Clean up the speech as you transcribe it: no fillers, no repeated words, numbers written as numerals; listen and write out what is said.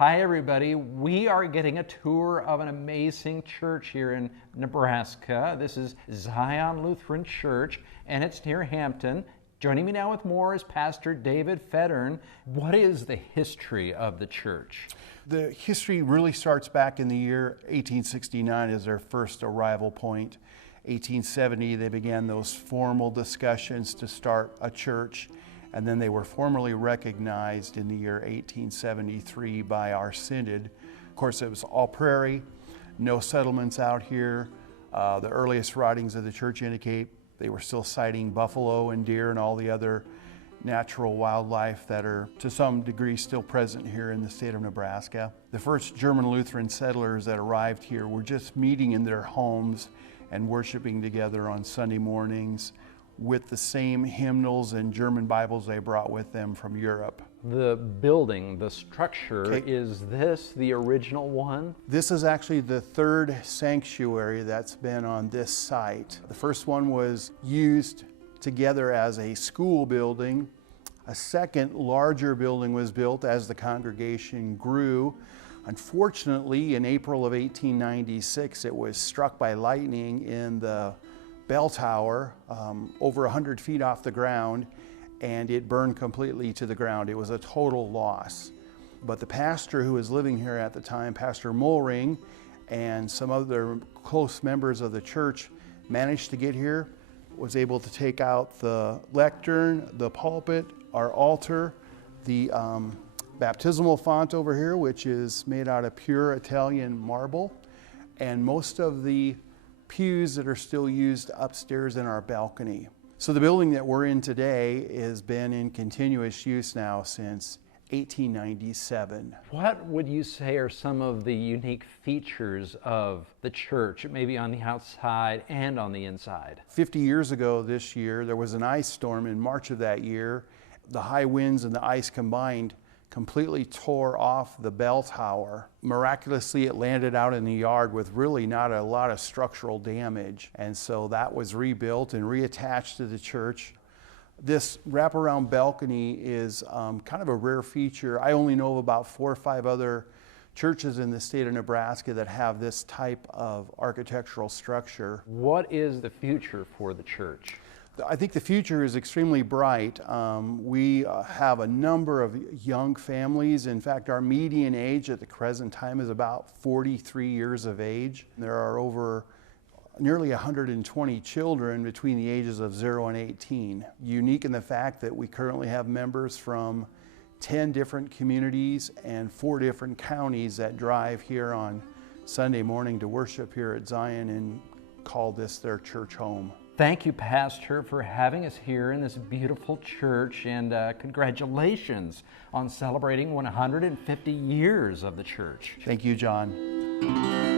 Hi everybody. We are getting a tour of an amazing church here in Nebraska. This is Zion Lutheran Church, and it's near Hampton. Joining me now with more is Pastor David Federn. What is the history of the church? The history really starts back in the year 1869 as their first arrival point. 1870, they began those formal discussions to start a church, and then they were formally recognized in the year 1873 by our synod. Of course, it was all prairie, no settlements out here. The earliest writings of the church indicate they were still sighting buffalo and deer and all the other natural wildlife that are to some degree still present here in the state of Nebraska. The first German Lutheran settlers that arrived here were just meeting in their homes and worshiping together on Sunday mornings with the same hymnals and German Bibles they brought with them from Europe. The building, the structure, is this the original one? This is actually the third sanctuary that's been on this site. The first one was used together as a school building. A second larger building was built as the congregation grew. Unfortunately, in April of 1896, it was struck by lightning in the bell tower over 100 feet off the ground, and it burned completely to the ground. It was a total loss. But the pastor who was living here at the time, Pastor Mulring, and some other close members of the church managed to get here, was able to take out the lectern, the pulpit, our altar, the baptismal font over here, which is made out of pure Italian marble, and most of the pews that are still used upstairs in our balcony. So the building that we're in today has been in continuous use now since 1897. What would you say are some of the unique features of the church, maybe on the outside and on the inside? 50 years ago this year, there was an ice storm in March of that year. The high winds and the ice combined completely tore off the bell tower. Miraculously, it landed out in the yard with really not a lot of structural damage. And so that was rebuilt and reattached to the church. This wraparound balcony is kind of a rare feature. I only know of about 4 or 5 other churches in the state of Nebraska that have this type of architectural structure. What is the future for the church? I think the future is extremely bright. We have a number of young families. In fact, our median age at the present time is about 43 years of age. There are over nearly 120 children between the ages of 0 and 18. Unique in the fact that we currently have members from 10 different communities and 4 different counties that drive here on Sunday morning to worship here at Zion and call this their church home. Thank you, Pastor, for having us here in this beautiful church, and congratulations on celebrating 150 years of the church. Thank you, John.